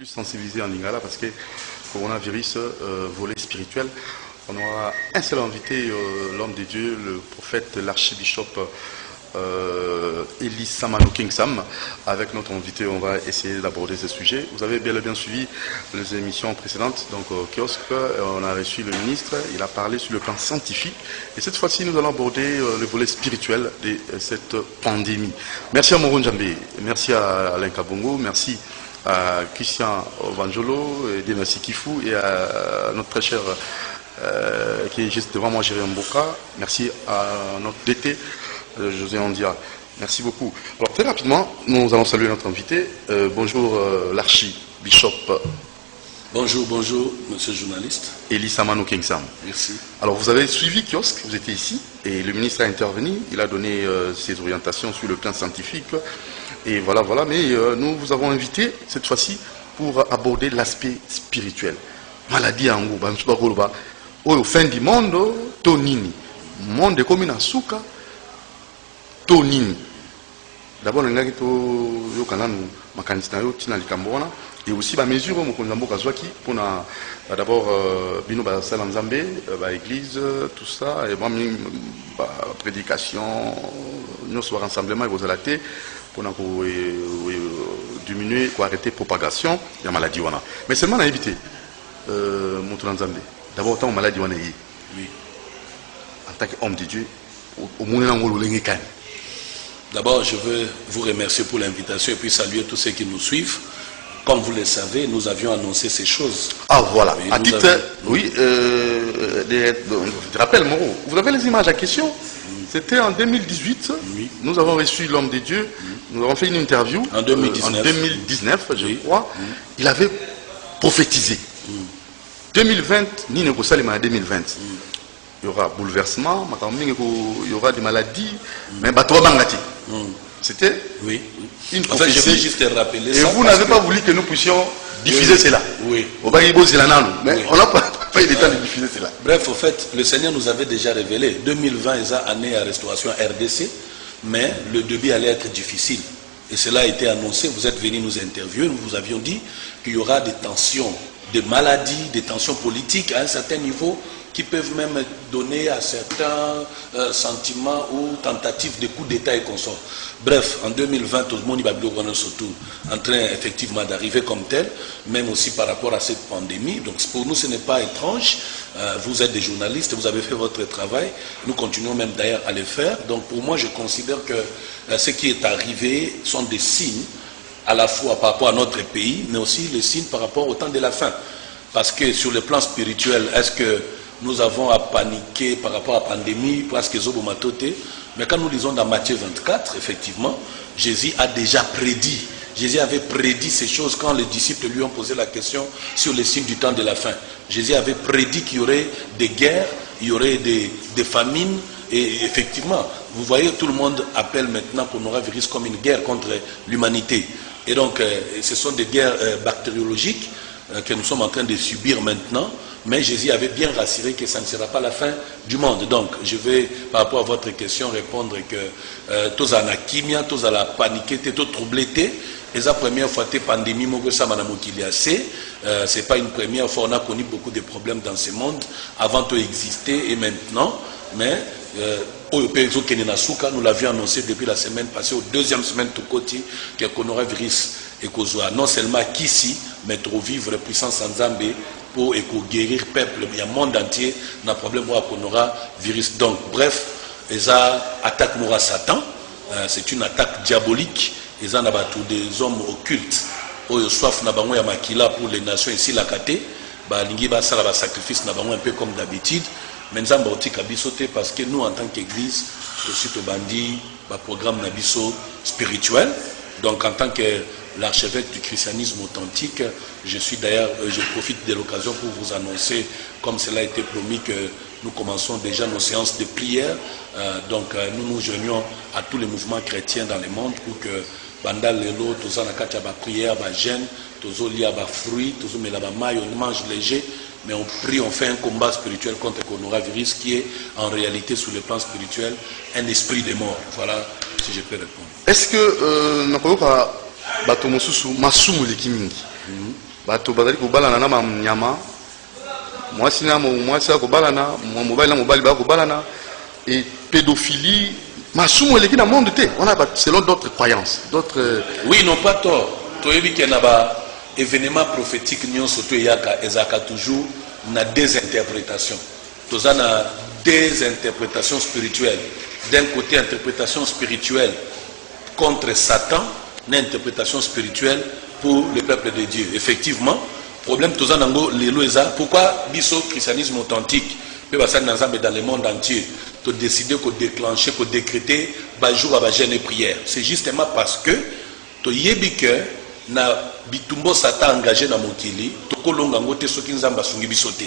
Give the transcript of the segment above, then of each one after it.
plus sensibilisé en Lingala parce que coronavirus, volet spirituel. On aura un seul invité, l'homme de Dieu, le prophète, l'archibishop Elie Samano King Sam. Avec notre invité, on va essayer d'aborder ce sujet. Vous avez bel et bien suivi les émissions précédentes, donc au kiosque, on a reçu le ministre, il a parlé sur le plan scientifique. Et cette fois-ci, nous allons aborder le volet spirituel de cette pandémie. Merci à Moron Djambé, merci à Alain Kabongo, merci à Christian Vanjolo, Denasi Kifou et à notre très cher qui est juste devant moi, Jérém Mboka. Merci à notre DT, José Andia. Merci beaucoup. Alors très rapidement, nous allons saluer notre invité. Bonjour l'archibishop. Bonjour, bonjour, monsieur le journaliste. Elie Samano King Sam. Merci. Alors vous avez suivi kiosque, vous étiez ici, et le ministre a intervenu, il a donné ses orientations sur le plan scientifique. Et voilà, voilà, mais nous vous avons invité cette fois-ci pour aborder l'aspect spirituel. Maladie en Gouba, au fin du monde, Tonini. Monde comme une souka, Tonini. D'abord, on a dit et aussi la mesure pour d'abord bino salam zambé église tout ça et prédication nous soit rassemblement et vous allez pour diminuer pour arrêter propagation de la maladie mais seulement on a évité Zambé d'abord tant maladie oui en tant qu'homme de Dieu au moins d'abord je veux vous remercier pour l'invitation et puis saluer tous ceux qui nous suivent. Comme vous le savez, nous avions annoncé ces choses. Ah voilà. À titre, oui, je rappelle, Moro, vous avez les images à question. C'était en 2018. Oui. Nous avons reçu l'homme de Dieu. Nous avons fait une interview. En 2019. En 2019, je crois. Il avait prophétisé. 2020, ni négocier en 2020. Il y aura bouleversement, il y aura des maladies, mais c'était une prophétie. En fait, je vais juste te rappeler et ça. Et vous n'avez pas voulu que nous puissions diffuser cela. Oui. Mais on n'a pas eu le temps de diffuser cela. Bref, au fait, le Seigneur nous avait déjà révélé. 2020 est année à restauration RDC, mais le début allait être difficile. Et cela a été annoncé. Vous êtes venus nous interviewer. Nous vous avions dit qu'il y aura des tensions, des maladies, des tensions politiques à un certain niveau qui peuvent même donner à certains sentiments ou tentatives de coups d'État et consorts. Bref, en 2020, tout le monde va surtout en train effectivement d'arriver comme tel, même aussi par rapport à cette pandémie. Donc pour nous, ce n'est pas étrange. Vous êtes des journalistes, vous avez fait votre travail. Nous continuons même d'ailleurs à le faire. Donc pour moi, je considère que ce qui est arrivé sont des signes à la fois par rapport à notre pays, mais aussi les signes par rapport au temps de la fin. Parce que sur le plan spirituel, est-ce que nous avons à paniquer par rapport à la pandémie, parce que Zobomatote. Mais quand nous lisons dans Matthieu 24, effectivement, Jésus a déjà prédit. Jésus avait prédit ces choses quand les disciples lui ont posé la question sur les signes du temps de la fin. Jésus avait prédit qu'il y aurait des guerres, il y aurait des famines. Et effectivement, vous voyez, tout le monde appelle maintenant coronavirus comme une guerre contre l'humanité. Et donc, ce sont des guerres bactériologiques que nous sommes en train de subir maintenant. Mais Jésus avait bien rassuré que ça ne sera pas la fin du monde. Donc, je vais, par rapport à votre question, répondre que tous en akimia, tous à la paniquer, tous troublés. Et la première fois que la pandémie, c'est pas une première fois, on a connu beaucoup de problèmes dans ce monde, avant de exister et maintenant. Mais, nous l'avions annoncé depuis la semaine passée, au deuxième semaine tout côté, que le coronavirus est non seulement qu'ici, mais trop vivre puissance en Zambie, pour guérir le peuple, il y a le monde entier, n'a problème qu'on aura virus. Donc, bref, ils attaquent Moura Satan, c'est une attaque diabolique, ils ont tous des hommes occultes, ils soif ya makila pour les nations ici, la kate, lingi ba sala sacrifice un peu comme d'habitude, mais nous avons sauté parce que nous, en tant qu'église, aussi te bandi, programme nabiso spirituel, donc en tant que l'archevêque du christianisme authentique, je profite de l'occasion pour vous annoncer, comme cela a été promis, que nous commençons déjà nos séances de prière. Donc nous nous joignons à tous les mouvements chrétiens dans le monde pour que Banda Lelo, tous en a prière, jeûne, tous lia fruits, tous on mange léger, mais on prie, on fait un combat spirituel contre le coronavirus qui est en réalité sur le plan spirituel un esprit de mort. Voilà si je peux répondre. Est-ce que bato mosusu masumu leki mingi bato bazali kobalana na manyama mwasi na mwasi akobalana mobali na mobali bakobalana et pédophilie masumu eleki na monde te on a selon d'autres croyances d'autres oui non pas tort toyebi ke na ba événement prophétique nyonso to yaka ezaka toujours na des interprétations toza na des interprétations spirituelles d'un côté interprétation spirituelle contre Satan une interprétation spirituelle pour le peuple de Dieu effectivement problème toza nango lelo eza pourquoi biso christianisme authentique pe basali na Nzambe dans le monde entier to décider ko déclencher ko décréter ba jour ba jeûne et prière c'est justement parce que to yebi que na bitumbo Satan engagé na mokili to kolonga ngote soki Nzambe asungi biso te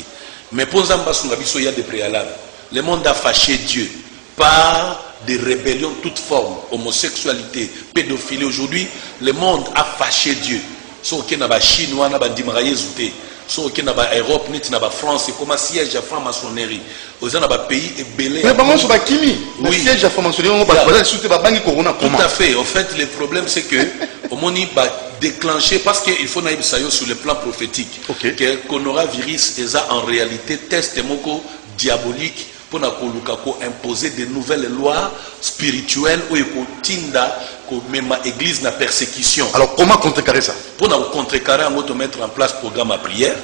mais pour Nzambe asunga biso il y a des préalables le monde a fâché Dieu par des rébellions toutes formes homosexualité pédophilie aujourd'hui le monde a fâché Dieu so ke na ba chinois na ba ndimaka yezu te so ke na ba Europe neti na ba France comme siège à franc-maçonnerie aux na ba pays ebelé mais bango so ba kimi oui siège à franc-maçonnerie on ba ba sous ba bangi corona comment tout à fait en fait le problème c'est que au moni ba déclencher parce que il faut na ibisayo sur le plan prophétique que coronavirus eza en réalité test moko diabolique pour na koluka ko imposer de nouvelles lois spirituelles ou ko tinda ko mema église na persécution. Alors comment contrecarrer ça? Pour na contrecarrer on va mettre en place programme à prière.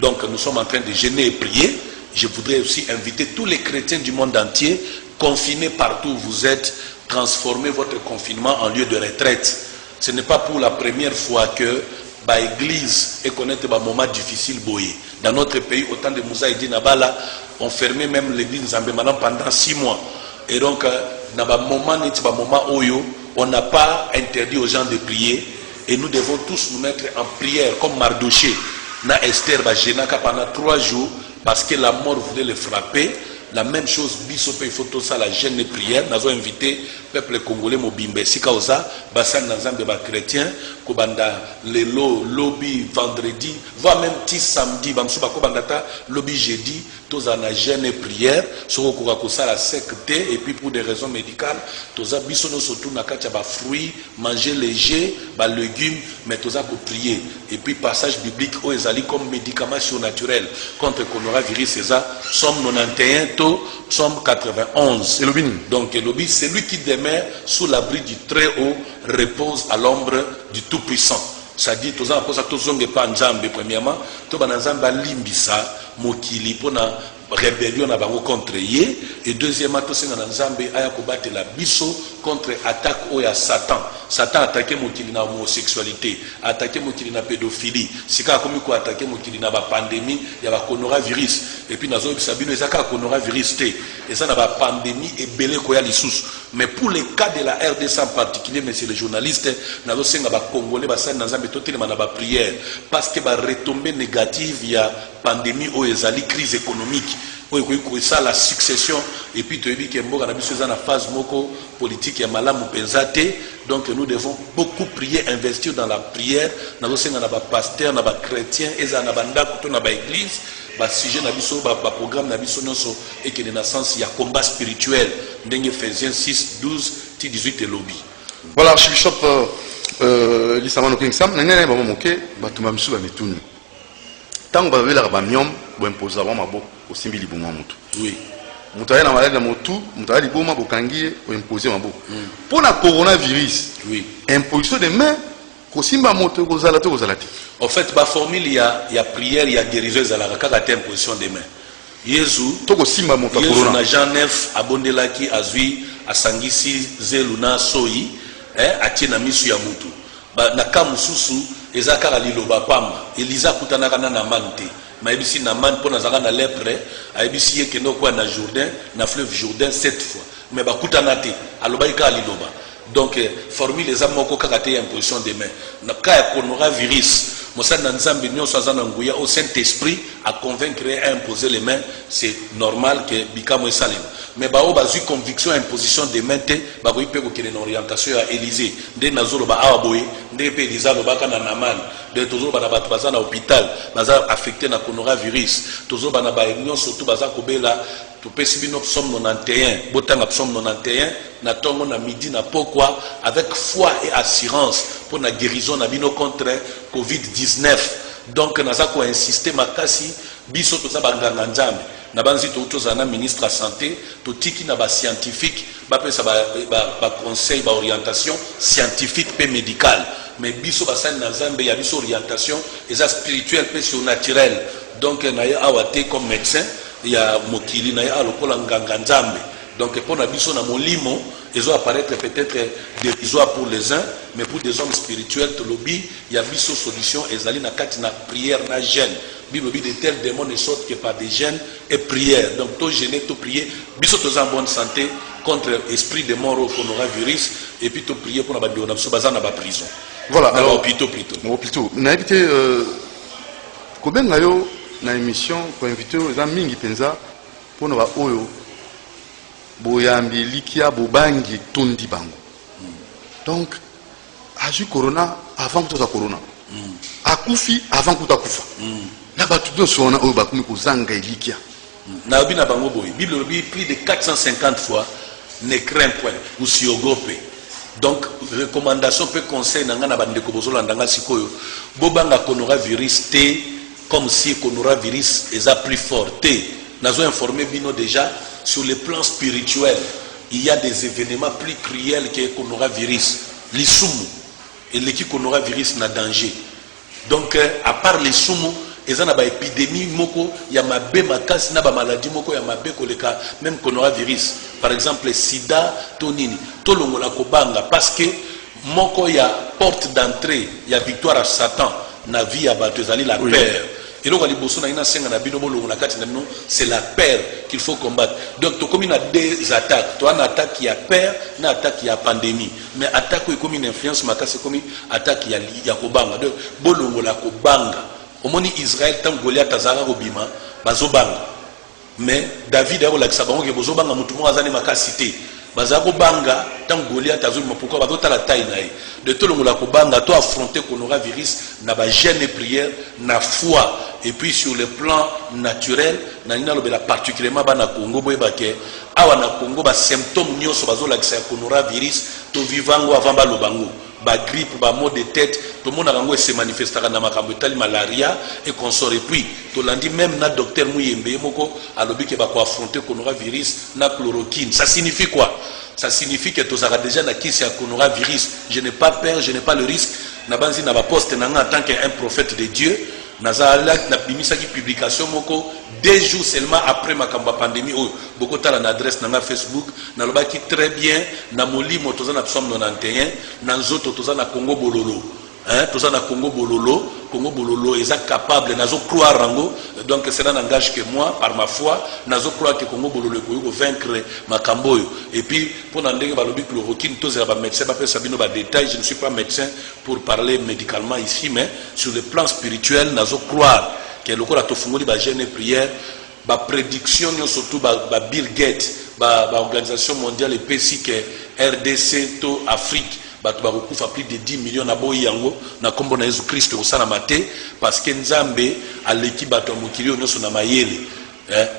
Donc nous sommes en train de jeûner et prier. Je voudrais aussi inviter tous les chrétiens du monde entier confinés partout où vous êtes, transformer votre confinement en lieu de retraite. Ce n'est pas pour la première fois que ba église et connaître ba moment difficile boyé. Dans notre pays autant de Mouzaïdi Nabala on fermait même l'église Nzambe maintenant pendant 6 mois. Et donc, dans un moment où on n'a pas interdit aux gens de prier. Et nous devons tous nous mettre en prière comme Mardoché. Na Esther pendant 3 jours parce que la mort voulait le frapper. La même chose, il faut tout ça, la jeûne et prière. Nous avons invité le peuple congolais, Mobimbe, Sikaoza, Bassan Nazambe, chrétien, Kobanda, le lobby vendredi, voire même 10 samedi, Bamsuba Kobandata, lobby jeudi, tous en jeûne et prière, sur Kokakosa la secte, et puis pour des raisons médicales, tous en bisono surtout nakacha ba fruits, manger léger, ba légumes, mais tous en prier. Et puis passage biblique, où ils allaient comme médicament surnaturel contre le coronavirus, c'est ça, Somme 91, Somme 91. Donc Elobi, c'est lui qui demeure sous l'abri du Très-Haut, repose à l'ombre du Tout-Puissant. Ça dit, tous en ça tous on pas Nzambe premièrement, tout ban Nzambe limbisa mokili pona rébellion na bango contre ye et deuxièmement tout ça na Nzambe aya ko batela biso contre attaque o ya Satan. Satan attaqué mokili na homosexualité, attaqué mokili na pédophilie, sika komi ko attaqué mokili na ba pandémie ya ba coronavirus et puis nazo bisabino ezaka coronavirus té et ça na ba pandémie et belé ko ya lisusu. Mais pour le cas de la RDC en particulier, monsieur le journaliste, nazo senga ba congolais ba sa na Nzambe totelema na ba prière parce que ba retombée négative ya pandémie o ezali crise économique. Ça la succession et puis tu as dit que mboka na biso na phase moko politique ya malamu penzate donc nous devons beaucoup prier investir dans la prière na senga na ba pasteur na ba chrétien eza na banda ko na ba église ba sujet na biso ba programme na biso nyonso et que na sens ya combat spirituel ndenge Ephésiens 6:12-18 et lobby. Voilà archbishop Lisamano Kingsam nangana ba moke batuma biso ba mituni tango ba vela ba myom bo imposer ba maboko osimbi libuma mutu. Oui. Mutaya na malade na motu, mutaya libuma bokangie o imposer maboko. Pour la coronavirus. Oui. Imposition de main kosimba moto kozala to kozalati. En fait, ba formule il y a prière, il y a guériseuse à la kaka imposition de main. Yesu to kosimba moto corona. Yesu na Jean 9 abondelaki azui asangisi zeluna soi atie na misu ya mutu. Ba na kamususu ezaka liloba pamba. Eliza kutanaka na mante. Maïbisi na man pour nazaka na lèpre, aïbisi ye kendo kwa na Jourdain, na fleuve Jourdain 7 fois. Mais ba kutanate alobaika liloba. Donc formule les amoko kakate imposition de main. Na ka coronavirus, Moussa Nzambe nyonso azana nguya au Saint-Esprit à convaincre et à imposer les mains, c'est normal que bikamo esalem. Mais ba o bazu conviction imposition de main te ba ko ipeko kele na orientation à Élysée. Nde nazolo ba awaboye, nde pe Elisa lo baka na Naman. De toujours bana batu baza na hôpital, baza affecté na coronavirus. Toujours bana ba union surtout baza kobela to pesibino psaume 91, botanga psaume 91 na tongo na midi na pourquoi avec foi et assurance pour la guérison na bino contre Covid-19 Donc naza ko insister makasi biso toza banganga nzambe na banzi toza na ministre de santé totiki na ba scientifique ba pesa ba conseil ba orientation scientifique pe médicale mais biso basali na nzambe ya biso orientation eza spirituel pe surnaturel. Donc na ya awate comme médecin ya mokili na ya lokola nganga nzambe. Donc pour na biso na molimo ils vont apparaître peut-être dérisoire pour les uns, mais pour des hommes spirituels, il y a biso solution, et zali na kati na prière na jeûne. Bible dit de tels démons ne sortent que par des jeûnes et prières. Donc tout jeûner, tout prier, biso tous en bonne santé contre l'esprit de mort au coronavirus, et puis tout prier pour la prison. Voilà, alors plutôt. On a invité combien d'ailleurs na émission pour inviter les amis qui pensent pour nous oyo boyambi likia bobangi tondi bango. Donc aju corona avant que corona. Akufi avant que kufa. Na batu do sona oyo bakumi ko zanga likia. Na bina bango boy. Bible dit plus de 450 fois ne crains point ou si ogope. Donc recommandation peut conseil nanga na bande ko bozola ndanga sikoyo. Bobanga coronavirus te comme si coronavirus est plus fort. Nazo informé bino déjà sur le plan spirituel, il y a des événements plus cruels que le coronavirus. L'isumu et le coronavirus n'a danger. Donc, à part les sumu, il y a une épidémie, il y a une maladie, il y a même coronavirus. Par exemple, le sida, tonini, tolongola kobanga, parce que il y a porte d'entrée, il y a victoire à Satan, na vie à battre, la peur. Et donc, c'est la peur qu'il faut combattre. Donc, comme il y a des attaques, tu as une attaque qui a peur, une attaque qui a pandémie. Mais attaque qui est comme une influence, c'est comme une attaque qui a Kobanga. Donc, Bolongo la Kobanga. Au moins, Israël, tant que Goliath a Zara Robima, Bazobanga. Mais David a eu l'accabon que Bozobanga, Moutoumou Azani Makasité. Bazako banga tant Goliath azul mais pourquoi bazota la taille naï de tout le monde la kobanga toi affronter coronavirus n'a pas gêne prière n'a foi et puis sur le plan naturel na nina lobela particulièrement bana Congo boyebake awa na Congo ba symptômes nyonso bazola que c'est coronavirus to vivango avant ba lobango ba grippe ba maux de tête tout le monde a rango se manifestera na makambo tali malaria et consort et puis to landi même na docteur Muyembe moko alobi ke ba ko affronter coronavirus na chloroquine. Ça signifie quoi? Ça signifie que tu as déjà naquis à coronavirus. Je n'ai pas peur, je n'ai pas le risque. Nabanzi na ba poste nanga en tant qu'un prophète de Dieu. Nazalak na bimisa ki publication moko 2 jours seulement après ma pandémie. Oh, beaucoup tala na adresse nanga Facebook. Na loba ki très bien na molimo toza na psalm 91 na nzoto toza na Congo bololo. Hein, tout ça na Congo bololo est capable nazo croire rango donc cela n'engage que moi par ma foi nazo croire que Congo bololo peut vaincre makamboyo et puis pour n'endéguer balobi chloroquine tous les médecins pas sabino ba détail je ne suis pas médecin pour parler médicalement ici mais sur le plan spirituel nazo croire que le corps a tofungoli ba jeûne et prière ba prédiction surtout ba Bill Gates ba organisation mondiale et PCI que RDC to Afrique batu bakokufa plus de 10 millions na boyi yango na kombo na Yesu Christ osala mate parce que nzambe aleki batu mokili nyonso na mayele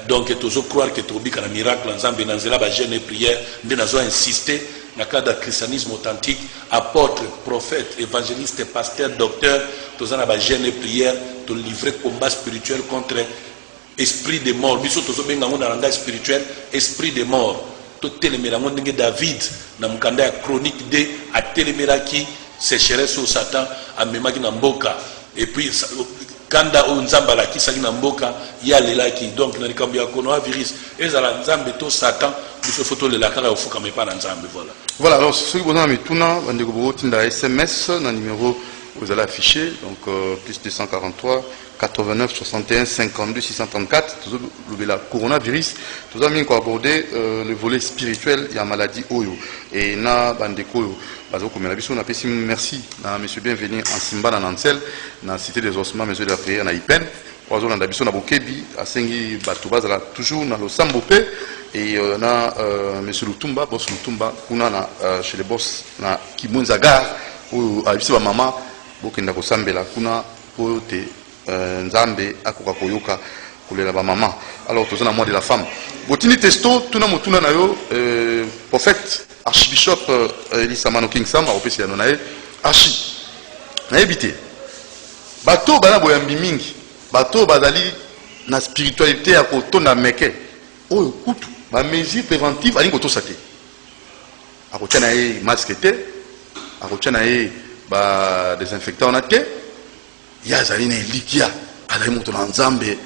donc tozo croire que tobika na miracle nzambe na nzela ba jeûne et prière nde nazo insister na cadre de christianisme authentique apôtre prophète évangéliste pasteur docteur toza na ba jeûne et prière to livrer combat spirituel contre esprit de mort biso tozo benga ngo na langage spirituel esprit de mort telemera ndenge David na mukanda ya chronique de a telemera ki sécheresse au Satan amemaki na mboka et puis kanda o nzamba la ki saki na mboka ya lelaki donc na likambo ya coronavirus ezala nzambe to Satan biso photo le lakara ofuka me pa na nzambe voilà alors ce que vous avez mituna bande ko botinda SMS na numéro vous allez afficher donc plus 243 89 61 52 634 le coronavirus nous avons bien abordé le volet spirituel il y a maladie oyo et na bandeko oyo bazo komela biso na pesi merci na monsieur bienvenu en Simba na Nansel na cité des ossements monsieur de la prière na Ipen ozo landa biso na Bokebi asengi bato bazala toujours na losambo pe et na monsieur Lutumba boss Lutumba kuna na chez les boss na Kimunza Gare oyo abisi ba mama bokenda kosambela kuna po te nzambe akoka koyoka kulela ba mama alors tozana mois de la femme botini testo tuna motuna na yo prophète archbishop Elisa Mano King Sam a opesi ya nonae archi na ebité bato bana boyambi mingi bato bazali na spiritualité ya kotonda meke oyo kutu ba mesure préventive alingi kotosa te akotia na ye masque te akotia na ye ba désinfectant na te ya azali na elikia azali moto na nzambe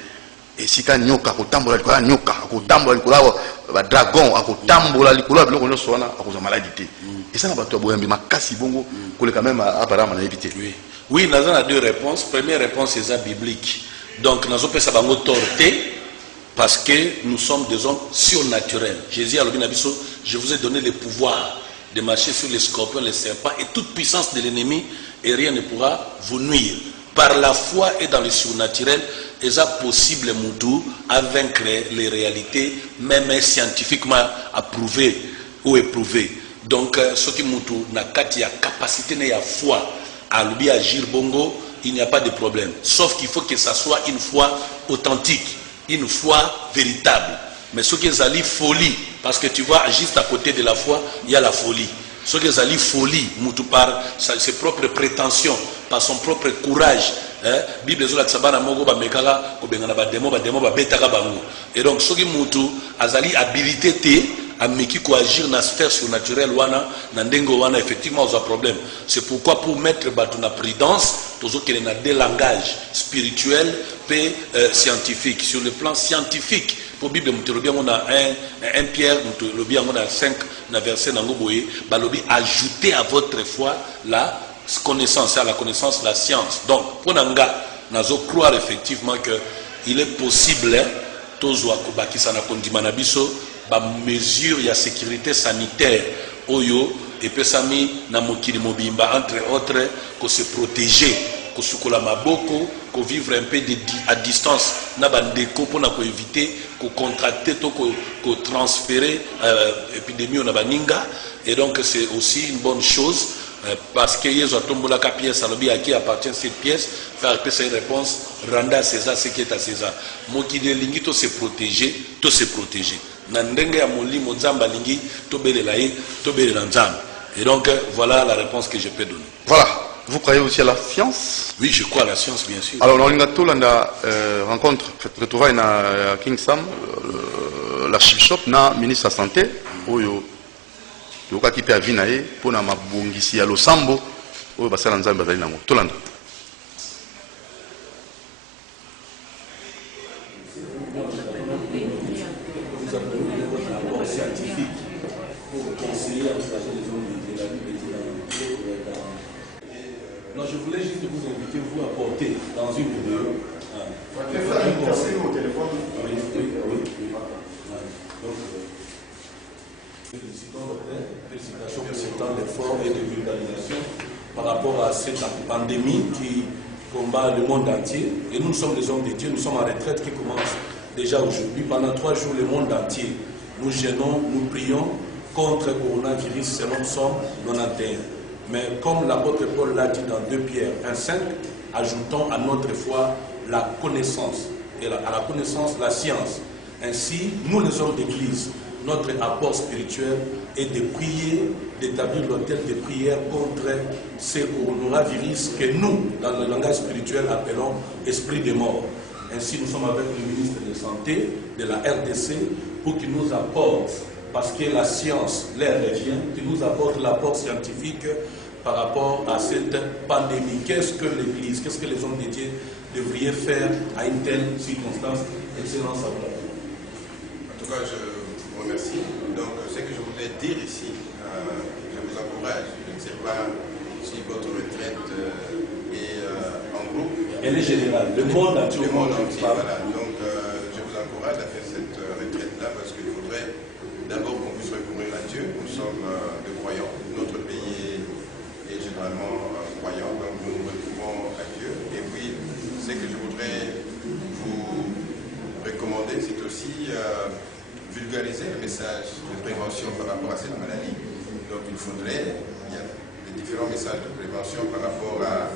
esika nyoka akotambola likolo ya nyoka akotambola likolo ya badragon akotambola likolo ya biloko nyonso wana akozwa maladi te eza na bato ya boyambi makasi bongo koleka meme abraham anayebi te. Oui, nous avons deux réponses. Première réponse, c'est ça biblique. Donc, nous avons ça torté parce que nous sommes des hommes surnaturels. Jésus a dit, je vous ai donné le pouvoir de marcher sur les scorpions, les serpents et toute puissance de l'ennemi et rien ne pourra vous nuire. Par la foi et dans le surnaturel, il est possible à vaincre les réalités, même scientifiquement approuvées ou éprouvées. Donc, ce qui n'a pas de capacité, n'a pas de foi. À lui agir bongo, il n'y a pas de problème. Sauf qu'il faut que ça soit une foi authentique, une foi véritable. Mais ce qui est ali folie, parce que tu vois, juste à côté de la foi, il y a la folie. Ce qui est ali folie, moutou par ses propres prétentions, par son propre courage. Bible zola mogo ba mekala ko bengana ba demo ba betaka bango. Et donc ce qui moutou azali habilité té ameki ko agir na sphère surnaturelle wana na ndengo wana effectivement on a problème. C'est pourquoi pour mettre batu na prudence tozo kele na des langages spirituels et scientifiques. Sur le plan scientifique pour Bible mutolobi on a un Pierre mutolobi on a 5 na verset nango boye balobi ajouter à votre foi la connaissance, à la connaissance, la science. Donc, pour Nanga, nous allons croire effectivement qu'il est possible, mesure de sécurité sanitaire, oyo, et puis sami na mokili mobimba, entre autres, que se protéger, que sukola maboko, que vivre un peu à distance, na bandeko pour éviter que contracter, que transférer épidémie au baninga, et donc c'est aussi une bonne chose. Parce que Yezo tombola ka pièce alobi à qui appartient cette pièce, faire une réponse, rendre à César ce qui est à César. Mo qui lingi to se protéger, to se protéger. Na ndenge ya moli mo nzamba lingi to belela ye, to belela nzamba. Et donc voilà la réponse que je peux donner. Voilà. Vous croyez aussi à la science? Oui, je crois à la science, bien sûr. Alors, dans la rencontre, retrouvaille na King Sam, l'archiveshop na ministre de la Santé, oyo yoka kipe ya vina ye pona mabongisi ya losambo oyo basala nzambe bazali nango tolanda. Non, je voulais juste vous inviter, vous à porter dans une vidéo. Félicitations pour ce temps d'effort et de vulgarisation par rapport à cette pandémie qui combat le monde entier. Et nous sommes les hommes de Dieu, nous sommes en retraite qui commence déjà aujourd'hui. Pendant 3 jours, le monde entier, nous gênons, nous prions contre le coronavirus selon Psaume 91. Mais comme l'apôtre Paul l'a dit dans 2 Pierre 1,5, ajoutons à notre foi la connaissance, et à la connaissance la science. Ainsi, nous les hommes d'église, notre apport spirituel est de prier, d'établir l'autel de prière contre ce coronavirus que nous, dans le langage spirituel, appelons esprit de mort. Ainsi, nous sommes avec le ministre de la Santé de la RDC pour qu'il nous apporte, parce que la science leur revient, qu'il nous apporte l'apport scientifique par rapport à cette pandémie. Qu'est-ce que l'Église, qu'est-ce que les hommes de Dieu devraient faire à une telle circonstance? Excellence à vous. En tout cas, je vous remercie. Donc, ce que je voulais dire ici, je vous encourage. Je ne sais pas si votre retraite est en groupe. Elle est générale, le monde entier. Le monde entier, voilà. Donc, je vous encourage à faire cette retraite-là parce qu'il faudrait d'abord qu'on puisse recourir à Dieu. Nous sommes des croyants. Notre pays est généralement croyant, donc nous nous recourons à Dieu. Et puis, ce que je voudrais vous recommander, c'est aussi vulgariser le message de prévention par rapport à cette maladie. Donc il y a des différents messages de prévention par rapport à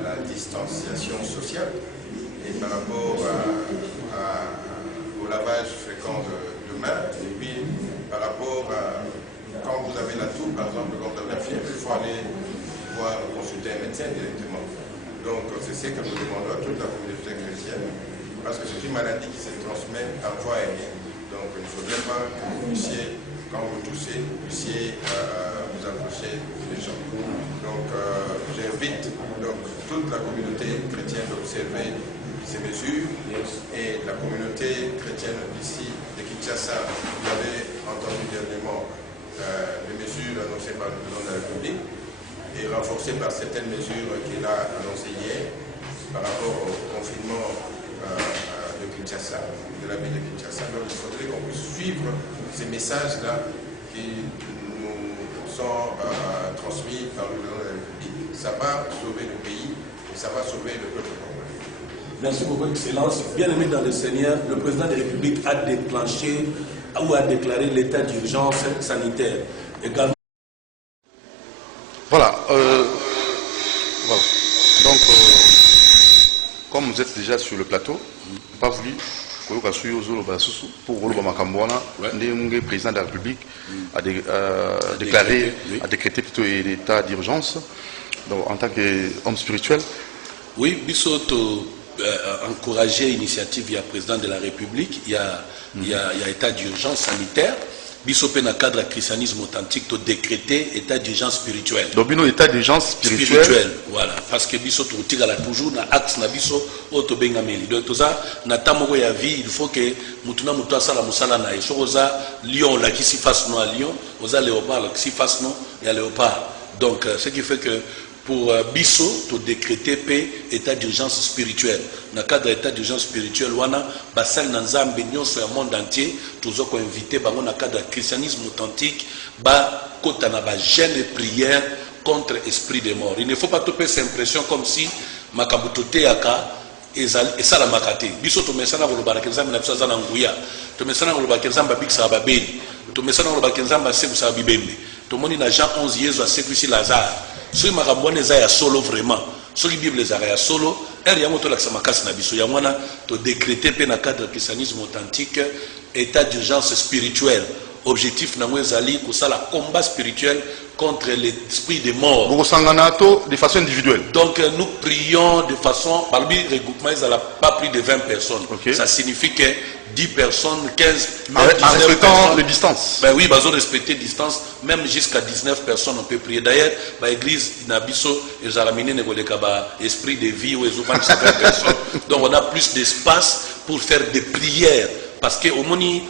la distanciation sociale et par rapport au lavage fréquent de mains, et puis par rapport à quand vous avez la toux, par exemple, quand vous avez la fièvre, il faut aller consulter un médecin directement. Donc c'est ce que nous demandons à toute la communauté chrétienne, parce que c'est une maladie qui se transmet par voie aérienne. Donc il ne faudrait pas que vous puissiez, quand vous toussez, vous puissiez vous approcher des gens. Donc j'invite toute la communauté chrétienne d'observer ces mesures, et la communauté chrétienne d'ici, de Kinshasa, vous avez entendu dernièrement les mesures annoncées par le président de la République et renforcées par certaines mesures qu'il a annoncées hier par rapport au confinement de Kinshasa, de la ville de Kinshasa. Donc il faudrait qu'on puisse suivre ces messages-là qui nous sont transmis par le président de la République. Ça va sauver le pays et ça va sauver le peuple congolais. Merci beaucoup, Excellence. Bien-aimé dans le Seigneur, le président de la République a déclenché ou a déclaré l'état d'urgence sanitaire. Également... Voilà. Voilà. Donc, comme vous êtes déjà sur le plateau, pas voulu pour le président de la République a déclaré, a décrété plutôt l'état d'urgence en tant qu'homme spirituel. Oui, Bissoto encourager l'initiative, il y a président de la République, il y a état d'urgence sanitaire. Bissope dans le cadre du christianisme authentique, tu décréter état d'urgence spirituel. Donc, il y a état d'urgence spirituel. Voilà. Parce que Bissope, tu as toujours un axe na Bissope, auto bengameli. Donc, tout ça, na tamoko ya vie, il faut que mutuna mutua sala musala na eso. Oza lion la qui s'y fasse non à lion, oza léopard la qui s'y fasse non, il y a léopard. Donc, ce qui fait que pour Bisso, tu décréter paix, état d'urgence spirituelle. Dans le cadre de l'état d'urgence spirituelle, wana basal nanzambe nyonso ya monde entier, tous ont invité dans le cadre du christianisme authentique, ba kota na ba jeûne et prière contre esprit des morts. Il ne faut pas topper cette impression comme si makambutote yaka ezala makate. Bisso to mesana ko lobana kenzamba na biso zana nguya. To mesana ko lobana kenzamba biksa babeli. To mesana ko lobana kenzamba seku sa bibembe. To moni na Jean 11 Yesu a seku si Lazare. Ce qui m'a solo vraiment, ce qui Bible est solo, il y a un autre qui m'a décrété dans le cadre du christianisme authentique, état d'urgence spirituelle. Objectif Namouezali, que ça la combat spirituel contre l'esprit des morts. De façon individuelle. Donc nous prions de façon, par le regroupement, il n'a pas plus de 20 personnes. Okay. Ça signifie que 10 personnes, 15, même 19 en respectant les distances. Ben oui, ils ont respecté les distances, même jusqu'à 19 personnes on peut prier. D'ailleurs, l'église Nabiso, ils ont ramené l'esprit de vie où ils ont 25 personnes. Donc on a plus d'espace pour faire des prières. Parce que au moni,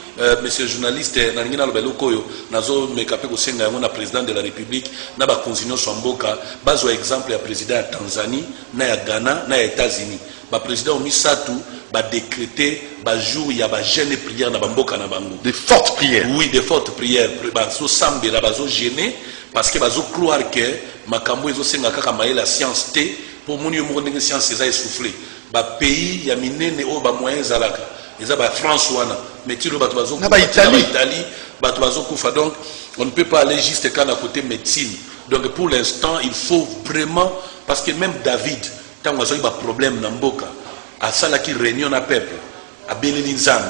monsieur le journaliste, Nangina Lobelokoyo, nazo mekape ko senga na président de la République, na ba konzinyo somboka, bazo exemple ya président ya Tanzanie, na ya Ghana, na ya États-Unis. Ba président omisatu ba décréter ba jour ya ba jeûne et prière na bamboka na bango. Des fortes prières. Oui, des fortes prières. Bazo sambe la bazo gêner parce que bazo croire que makambo ezo senga kaka maela la science té pour moni yo mo ndenge science eza essoufflé. Ba pays ya minene o ba moyens zalaka. Ils ont France mais tu Italie, donc on ne peut pas aller juste qu'à côté médecine. Donc pour l'instant, il faut vraiment, parce que même David, tant qu'il y a un problème dans Mboka, à ça qui réunion à peuple, à Benelinzambe.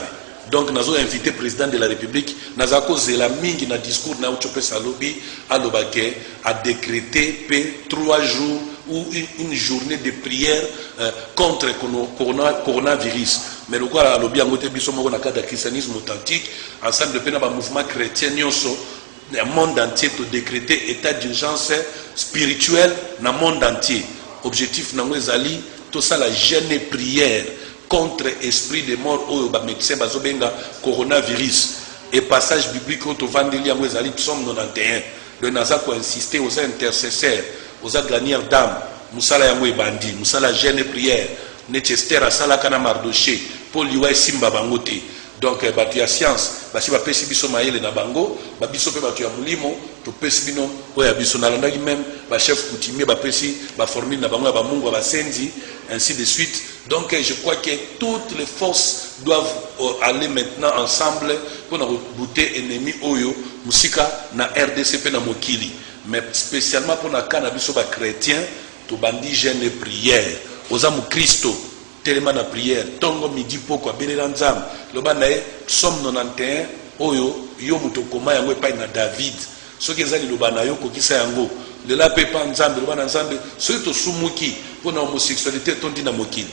Donc nous avons invité le président de la République, nous avons causé la mingi dans le discours na Uchope Salobi à décréter 3 jours ou une journée de prière contre le coronavirus. Mais le quoi lobby a ngote biso moko na cadre du christianisme authentique, ensemble de un mouvement chrétien nyonso le monde entier to décréter état d'urgence spirituel dans le monde entier. Objectif nango ezali tout ça la jeûne et prière contre esprit de mort au médecin bazobenga coronavirus. Et passage biblique au vandeli yango ezali psaume 91. Le naza ko insister aux intercesseurs, aux gagnants d'âme, musala yango ebandi, musala jeûne et prière. Nechester asala kana mardoché pour liwa simba bangote. Donc batu ya science basi ba pesi biso maele na bango ba biso pe batu ya mulimo to pesi bino oya biso na landaki même ba chef coutumier ba pesi ba formule na bango ba mungu ba senzi ainsi de suite. Donc je crois que toutes les forces doivent aller maintenant ensemble pour nous rebooter ennemi oyo musika na RDC pe na mokili, mais spécialement pour na kana biso ba chrétien to bandi jeûne et prière. Aux âmes Christo, tellement na prière, tongo midi poko abelela nzambe, loba nae psaume 91 oyo yo muto koma yango epai na David. Soki ezali loba na yo kokisa yango, lela pe pa nzambe loba na nzambe, soki to sumuki pour l'homosexualité tondi na mokili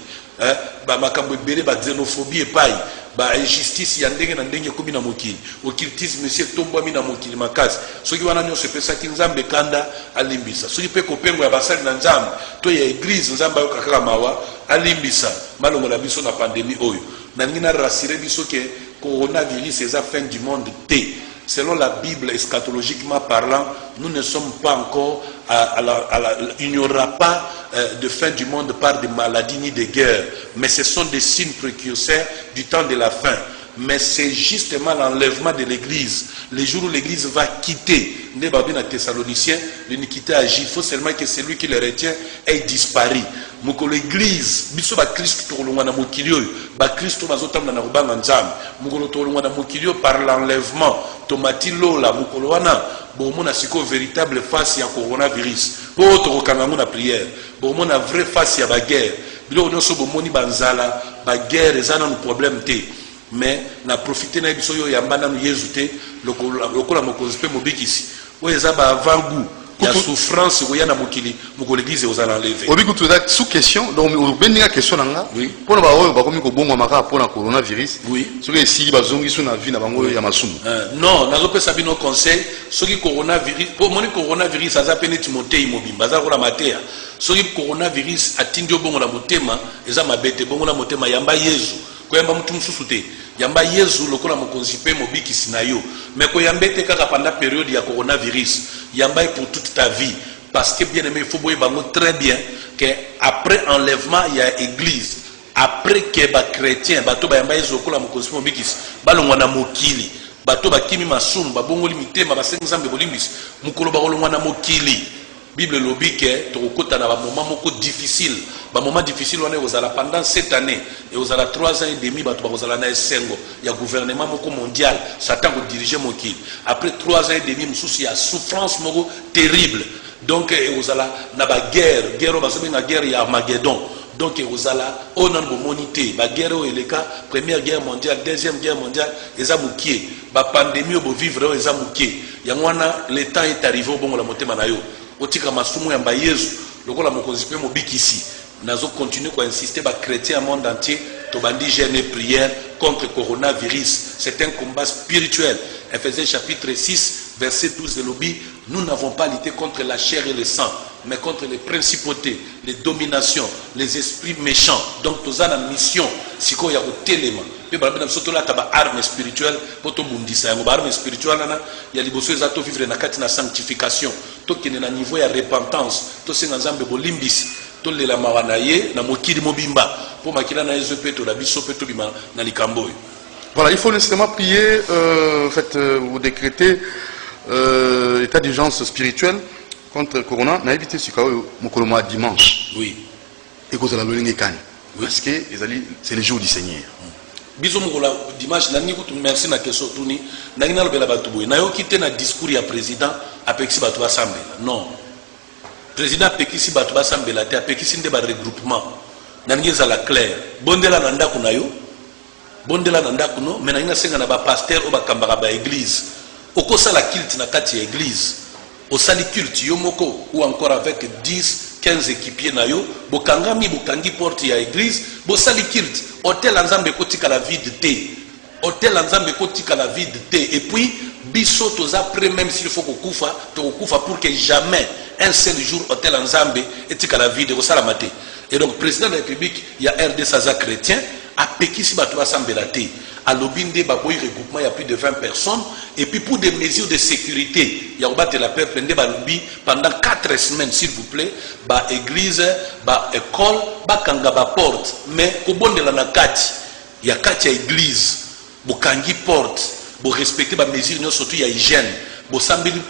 ba makambo ebele ba xénophobie epai ba injustice ya ndenge na ndenge komi na mokili occultisme monsieur tombwami na mokili makasi soki wana nyonso epesaki nzambe kanda alimbisa soki mpe kopengo ya basali na nzambe to ya église nzambe ayoka kaka mawa alimbisa malongola biso na pandémie oyo nalingi na rassure biso ke coronavirus eza fin du monde te. Selon la Bible, eschatologiquement parlant, nous ne sommes pas encore il n'y aura pas de fin du monde par des maladies ni des guerres, mais ce sont des signes précurseurs du temps de la fin. Mais c'est justement l'enlèvement de l'Église. Les jours où l'Église va quitter, les Thessaloniciens, l'iniquité agit. Il faut seulement que celui qui le retient ait disparu. Moko l'Église, biso ba Christ tolongwa na mokili oyo, ba Christ bazotamba na rubanga nzambe. Moko tolongwa na mokili oyo par l'enlèvement. Tomati lola mokolo wana, bomona siko véritable face ya coronavirus. Po tokokanga na prière. Bomona vraie face ya ba guerre. Bilo nyonso bomoni banzala, ba guerre ezana no problème te. Mais na profiter na biso yo yamba na Yesu te lokola mokonzi pe mobikisi oyo eza ba avant goût ya souffrance oya na mokili moko l'église ozala enlever obiku tu da sous question donc obenga question nanga pour na ba oyo ba komi ko bongo maka pour na coronavirus soki esili bazongi so na vie na bango ya masumu non nazo pesa bino conseil soki coronavirus po moni coronavirus aza pene Timothée mobimba aza kola matea soki coronavirus atindi bongo na motema eza mabete bongo na motema yamba Yesu koyamba mutu mususu te yamba Yesu lokola mokonzi pe mobikisi na yo mais koyambete kaka pendant période ya coronavirus yamba pour toute ta vie parce que bien aimé il faut boyer bango très bien que après enlèvement il y a église après que ba chrétien bato ba yamba Yesu lokola mokonzi pe mobikisi balongwa na mokili bato bakimi masumu babongoli mitema basengi nzambe bolimbisi mukolo bakolongwa na mokili Bible lobi ke tokota na ba moment moko difficile ba moment difficile wana ozala pendant cette année et ozala 3 ans et demi bato bakozala na esengo ya gouvernement moko mondial Satan ko diriger mokili après 3 ans et demi mususu ya souffrance moko terrible donc ozala na ba guerre bazobenga guerre ya Armageddon donc ozala onan bomonité ba guerre o eleka première guerre mondiale deuxième guerre mondiale eza mukie ba pandémie bo vivre eza mukie yangwana le temps est arrivé au bongo la motema na yo otika masumu yamba Yesu lokola mokonzi pe mobikisi nazo continuer ko insister ba chrétien au monde entier to bandi jeûne et prière contre coronavirus c'est un combat spirituel. Ephésiens chapitre 6 verset 12 de l'obi nous n'avons pas lutté contre la chair et le sang mais contre les principautés, les dominations, les esprits méchants. Donc tous la mission siko ya otelema pe ba na soto la taba arme spirituelle poto bundisa ya ba arme spirituelle na ya liboso za to vivre na kati na sanctification to kene na niveau ya repentance to senga nzambe bolimbisi to lela mawana ye na mokili mobimba po makila na Yesu pe to la biso pe to bima na likambo. Voilà, il faut nécessairement prier ou décréter état d'urgence spirituelle contre le corona. Na évité ce que mon dimanche. Oui. Et que vous allez le gagner. Parce que c'est le jour du Seigneur. Biso mokola dimanche nani kutu merci na question tuni nani na lobela batu boy na yo kité na discours ya président apekisi batu basambela non président apekisi batu basambela te apekisi nde ba regroupement nani ngeza la clair bondela na ndako na yo bondela na ndako no mais nani senga na ba pasteur o bakambaka ba église okosa la culte na kati ya église osali culte yo moko ou encore avec 10-15 équipiers na yo bokangami bokangi porte ya église bosali culte hôtel nzambe kotika la vide te hôtel nzambe kotika la vide te et puis biso toza après même s'il faut kokufa to kokufa pour que jamais un seul jour hôtel nzambe etika la vide ko sala maté et donc président de la République il y a RD Saza chrétien a pekisi bato basambela te à l'obinde baboy regroupement il y a plus de 20 personnes et puis pour des mesures de sécurité il y a obat la peuple ndé balobi pendant 4 semaines s'il vous plaît ba église ba école ba kanga ba porte mais ko bondela na kati ya kati ya église bo kangi porte bo respecter ba mesures non surtout ya hygiène bo sambeli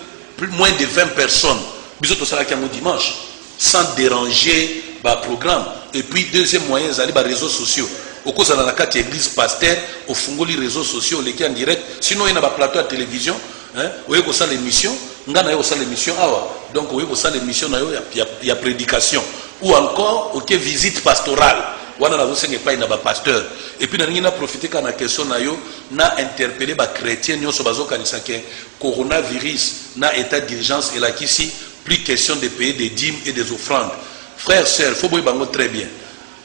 moins de 20 personnes biso to sala kiango dimanche sans déranger ba programme et puis deuxième moyen zali ba réseaux sociaux au cause de la carte église pasteur au fungo les réseaux sociaux les qui en direct sinon il y a un plateau à télévision hein vous voyez que ça l'émission ngana yo ça l'émission awa donc vous voyez que ça l'émission na yo il y a prédication ou encore OK visite pastorale wana na zosenga pa ina ba pasteur et puis na ngi na profiter kana question na yo na interpeller ba chrétien nyonso bazokanisa ke coronavirus na état d'urgence et la kisi plus question de payer des dîmes et des offrandes frère sœur faut boy bango très bien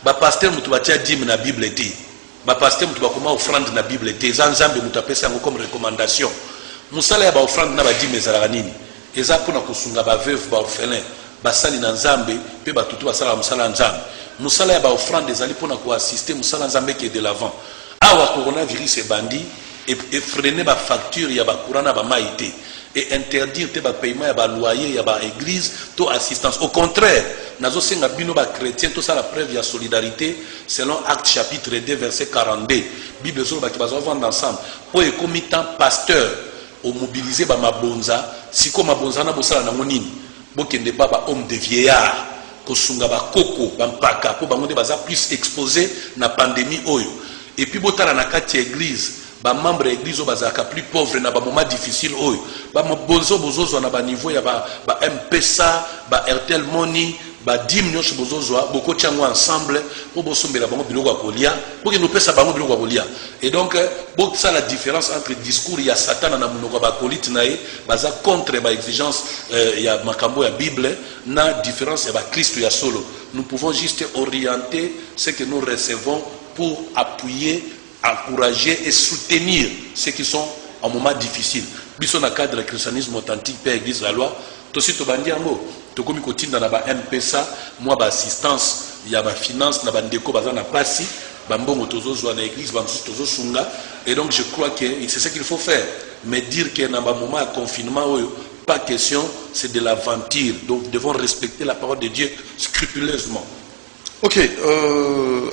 ba pasteur mutu batia dim na Bible était ba pasteur mutu bakoma offrande na Bible était zanzambe mutu apesa ngo comme recommandation musala ya ba offrande na ba dim ezalaka nini eza pona kosunga ba veuve ba orphelin basali na nzambe pe batutu basala musala nzambe musala ya ba offrande ezali pona ko assister musala nzambe qui est de l'avant awa coronavirus ebandi et freiner ba facture ya ba courant na ba maïté et interdire te ba paiement ya ba loyer ya ba église to assistance au contraire nazo senga bino ba chrétien to ça la preuve ya solidarité selon Actes chapitre 2 verset 42 Bible zo ba ki bazo vendre ensemble po e comité pasteur au mobiliser ba mabonza siko mabonza na bosala na ngonini bokende ba ba homme de vieillard kosunga ba koko ba mpaka po bango nde baza plus exposé na pandémie oyo et puis botala na kati église ba membre église bazaka plus pauvre na ba moment difficile oyo ba mabonzo bozozo na ba niveau ya ba MPSA ba Airtel Money ba dim nyosho bozozo boko chango ensemble po bosombela bango biloko ya kolia po ke no pesa bango biloko ya kolia et donc bo ça la différence entre discours ya Satan na munoko ba kolite nae baza contre ba exigence ya makambo ya Bible na différence ya ba Christ ya solo nous pouvons juste orienter ce que nous recevons pour appuyer encourager et soutenir ceux qui sont en moment difficile. Biso na cadre christianisme authentique père église la loi, to si to bandi yango, to komi kotinda na ba MPSA, moi ba assistance, ya ba finance na ba ndeko baza na pasi, ba mbongo tozo zwa na église, ba msusu tozo sunga, et donc je crois que c'est ce qu'il faut faire. Mais dire que na ba moment de confinement, pas question, c'est de l'aventure. Donc nous devons respecter la parole de Dieu scrupuleusement. Ok,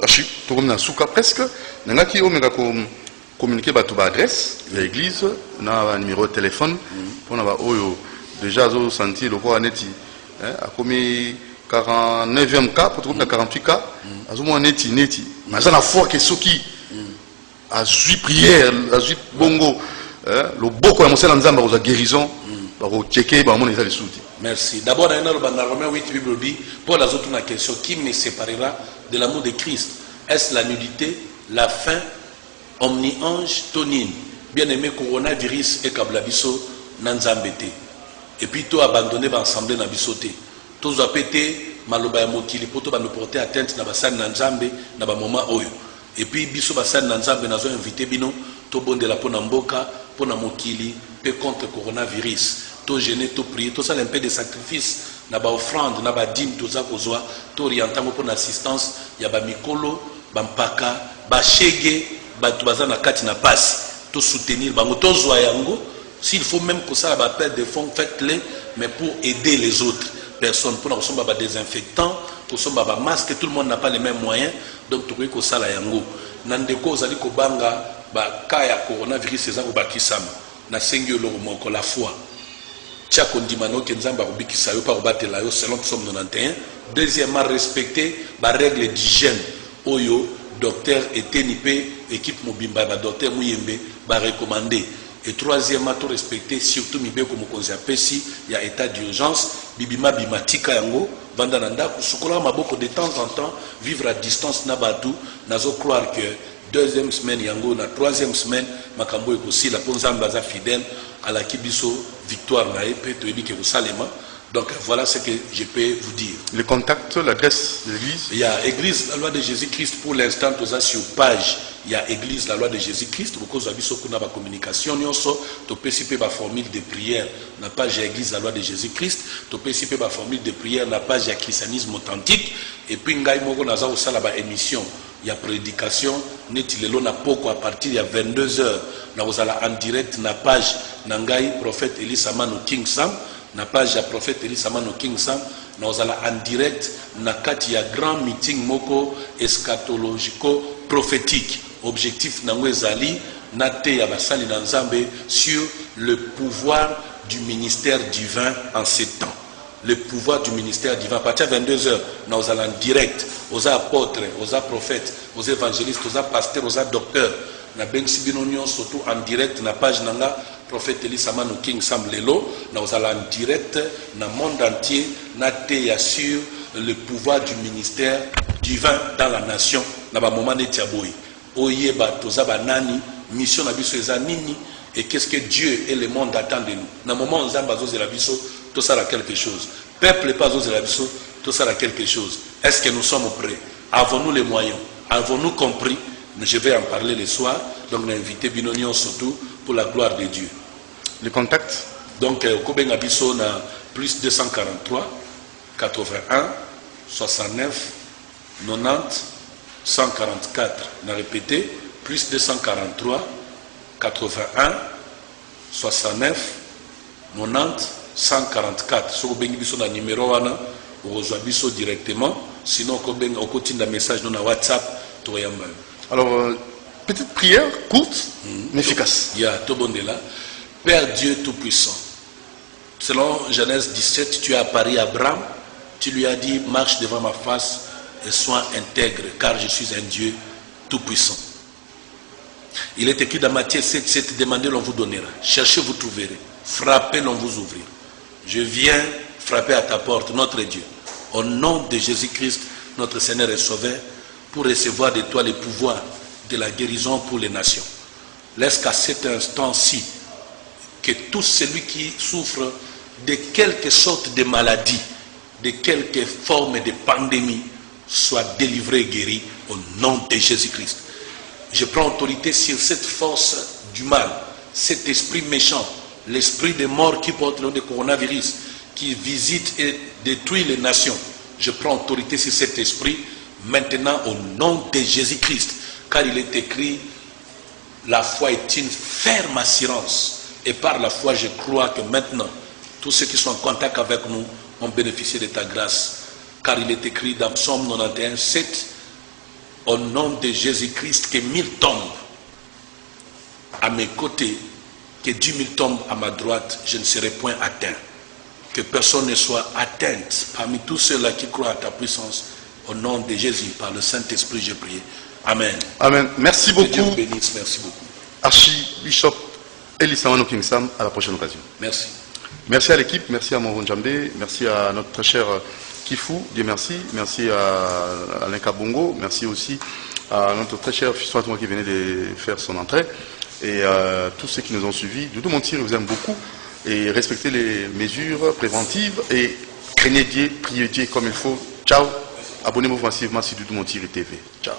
Achille, tu as souka presque. Nous avons communiqué par l'adresse de l'église, un numéro de téléphone. Pour nous déjà senti le roi Neti. A commis 49e cas, pour trouver 48 cas. A moins Neti. Mais ça n'a foi que ceux qui a joué prière, a joué bongo. Le beau quoi, c'est l'ensemble de la guérison. Pour checker, on les a les soutiens. Merci. D'abord, dans Romains 8, Bible dit, pour la autres question, qui me séparera de l'amour de Christ? Est-ce la nudité, la faim, omni-ange, tonine? Bien-aimé, coronavirus et kablabiso, nanzambete. Et puis, tout abandonné, l'assemblée n'a bisoté. Tout a pété, maloba ya mokili, pour tout nous porter atteinte, n'a basan nanzambe, n'a ba moment oyo. Et puis, biso basan nanzambe, n'a invité bino, tout bon de la ponamboka, pona mokili, pe contre coronavirus. Tout gêner, tout prier, tout ça un peu de sacrifice, na ba offrande, na ba dîme, tout ça kozwa, tout orientant pour l'assistance, ya ba mikolo, ba mpaka, ba chege, ba tubaza na kati na passe, tout soutenir, ba moto zwa yango, s'il faut même que ça ba perdre des fonds, faites-les, mais pour aider les autres personnes, pour nous ba désinfectant, pour nous ba masque, tout le monde n'a pas les mêmes moyens, donc tout que ça la yango. Nandeko zali ko banga ba kaya coronavirus eza ko bakisama, na sengyo lo moko la foi. Selon Psaume 91. Deuxièmement, respecter la règle d'hygiène. Oyo, docteur Etenipe, équipe Mobimba, docteur Mouyembe, recommandé. Et troisièmement, tout respecter, surtout Mibé comme on appelle ici, il y a état d'urgence, Bibima Bimatika Yango, Vandananda, Soukola Maboko de temps en temps, vivre à distance Nabadou, nazo croire que deuxième semaine Yango, la troisième semaine, Makambo est aussi la Ponzambaza fidèle à la Kibiso victoire naïpe, donc voilà ce que je peux vous dire. Le contact, l'adresse de l'église? Il y a Église la loi de Jésus-Christ pour l'instant, tout ça sur page. Il y a Église la loi de Jésus-Christ. Beaucoup de gens qui ont la communication, ils ont participé à la formule de prière. La page Église la loi de Jésus-Christ. Ils ont participé à la formule de prière. La page christianisme authentique. Et puis, nous avons aussi la émission. Il y a prédication. Nous avons à partir de 22h. Nous avons en direct la page Nangai, prophète Elisamano King Sam. Na page ya prophète Elisamano King Sam, nous allons en direct na kati ya grand meeting moko eschatologico prophétique. Objectif nango ezali na te ya basali na Nzambe sur le pouvoir du ministère divin en ces temps. Le pouvoir du ministère divin. À partir de 22h, nous allons en direct aux apôtres, aux prophètes, aux évangélistes, aux pasteurs, aux docteurs. Na ben sibinonion surtout en direct na page nanga prophète Elisamano King Sam Lelo, nous allons en direct dans le monde entier, nous assure le pouvoir du ministère divin dans la nation. Dans le moment de Tiaboui, Oyeba, Tozaba Nani, mission Nabiso Ezanini, et qu'est-ce que Dieu et le monde attendent de nous. Dans le moment où Zamba Zozelabiso, tout ça a quelque chose. Peuple pas Zozelabiso, tout ça a quelque chose. Est-ce que nous sommes prêts? Avons-nous les moyens? Avons-nous compris? Je vais en parler le soir. Donc, l'invité Binonion surtout pour la gloire de Dieu. Le contact? Donc, au Koben Abisso, on a plus 243, 81, 69, 90, 144. On a répété, plus 243, 81, 69, 90, 144. Si vous avez un numéro, vous avez directement. Sinon, vous avez un message dans WhatsApp. Alors, petite prière courte, mais efficace. Il y a tout bon de là. Père Dieu Tout-Puissant, selon Genèse 17, tu as apparu à Abraham, tu lui as dit, marche devant ma face et sois intègre, car je suis un Dieu Tout-Puissant. Il est écrit dans Matthieu 7, 7, demandez, l'on vous donnera. Cherchez, vous trouverez. Frappez, l'on vous ouvrira. Je viens frapper à ta porte, notre Dieu. Au nom de Jésus-Christ, notre Seigneur et Sauveur, pour recevoir de toi le pouvoir de la guérison pour les nations. Laisse qu'à cet instant-ci, que tout celui qui souffre de quelque sorte de maladie, de quelque forme de pandémie, soit délivré et guéri au nom de Jésus-Christ. Je prends autorité sur cette force du mal, cet esprit méchant, l'esprit de mort qui porte le nom du coronavirus, qui visite et détruit les nations. Je prends autorité sur cet esprit maintenant au nom de Jésus-Christ, car il est écrit, la foi est une ferme assurance. Et par la foi, je crois que maintenant, tous ceux qui sont en contact avec nous ont bénéficié de ta grâce. Car il est écrit dans Psaume 91, 7, au nom de Jésus-Christ, que 1000 tombent à mes côtés, que 10 000 tombent à ma droite, je ne serai point atteint. Que personne ne soit atteint parmi tous ceux-là qui croient à ta puissance. Au nom de Jésus, par le Saint-Esprit, j'ai prié. Amen. Amen. Merci beaucoup. Que Dieu vous bénisse. Merci beaucoup. Archibishop Elisawano King Sam, à la prochaine occasion. Merci. Merci à l'équipe, merci à Moron Djambé, merci à notre très cher Kifu, Dieu merci, merci à Alain Kabongo, merci aussi à notre très cher fils Fatouma qui venait de faire son entrée, et tous ceux qui nous ont suivis. Doudou Montir vous aime beaucoup, et respectez les mesures préventives, et craignez Dieu, priez Dieu comme il faut. Ciao, abonnez-vous massivement sur Doudou Montir TV. Ciao.